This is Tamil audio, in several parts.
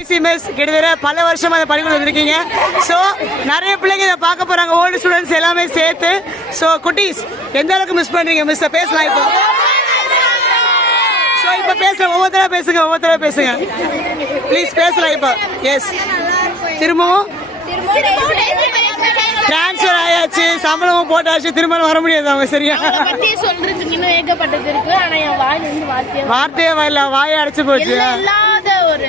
ஐசி மிஸ் கிட்டத்தட்ட பல வருஷமா அந்த பள்ளிக்கூடம் வந்திருக்கீங்க ஸோ நிறைய பிள்ளைங்க இதை பார்க்க போறாங்க. ஓல்டு ஸ்டூடெண்ட்ஸ் எல்லாமே சேர்த்து. ஸோ குட்டீஸ் எந்த அளவுக்கு மிஸ் பண்றீங்க? மிஸ் பேசலாம் இப்போ. ஸோ இப்போ பேசலாம் ஒவ்வொருத்தரா பேசுங்க. ஒவ்வொருத்தரா பேசுங்க. ப்ளீஸ் பேசலாம் இப்போ. எஸ் திரும்பவும். ட்ரான்ஸ்ஃபர் ஆயாச்சு. சம்பளமும் போட்டாச்சு. திரும்ப வர முடியாது அவங்க சரியா. சொல்றதுக்கு இன்னும் ஏகப்பட்டது இருக்கு. ஆனா என் வாயில இருந்து வார்த்தையே வார்த்தையே வரல. வாயை அடைச்சு போச்சு. ஒரு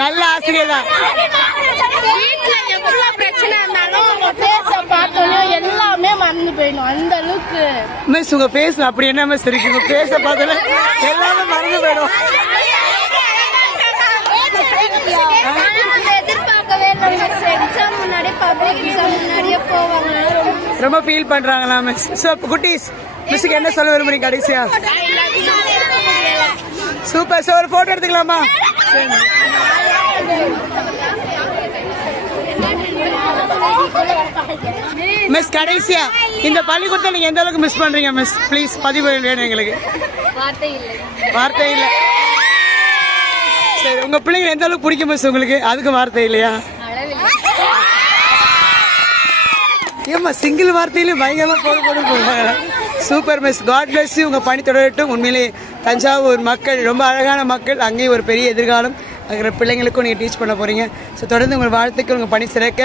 நல்ல ஆசிரியர் தான். வீட்டுல எவ்வளவு பிரச்சனை இருந்தாலும் பேச பார்த்தோன்னே எல்லாமே மறந்து போயிடும். அந்த அளவுக்கு மிஸ் உங்க பேஸ்ல அப்படி என்ன மிஸ் இருக்கு? உங்க பேச பார்த்தால எல்லாமே மறந்து போயிடும். ரொம்ப ஃபீல் பண்றாங்களா மிஸ் ஸோ குட்டீஸ் மிஸ்ஸுக்கு என்ன சொல்ல விரும்புறீங்க கடைசியா? சூப்பர். சார் ஒரு போட்டோ எடுத்துக்கலாமா. மிஸ் கடைசியா இந்த பள்ளிக்கூடத்தை நீங்க எந்த அளவுக்கு மிஸ் பண்றீங்க மிஸ் ப்ளீஸ் பதிவு வேணும் எங்களுக்கு. வார்த்தை இல்லை. சரி உங்க பிள்ளைங்க எந்த அளவுக்கு பிடிக்கும் மிஸ் உங்களுக்கு? அதுக்கு வார்த்தை இல்லையா? ஏம்மா சிங்கிள் வார்த்தையிலே பயங்கரமா போடு போடு போடுறாங்க சூப்பர் மிஸ் காட் பிளஸ் உங்கள் பணி தொடரட்டும். உண்மையிலே தஞ்சாவூர் மக்கள் ரொம்ப அழகான மக்கள். அங்கேயும் ஒரு பெரிய எதிர்காலம். இருக்கிற பிள்ளைங்களுக்கும் நீங்கள் டீச் பண்ண போகிறீங்க ஸோ தொடர்ந்து உங்கள் வாழ்த்துக்கள் உங்கள் பணி சிறக்க.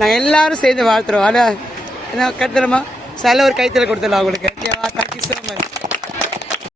நாங்கள் எல்லாரும் சேர்ந்து வாழ்த்துறோம். அதான் என்ன கத்துறோமா சில ஒரு கைத்தில் கொடுத்துடலாம் உங்களுக்கு. ஓகேவா தேங்க்யூ ஸோ மச்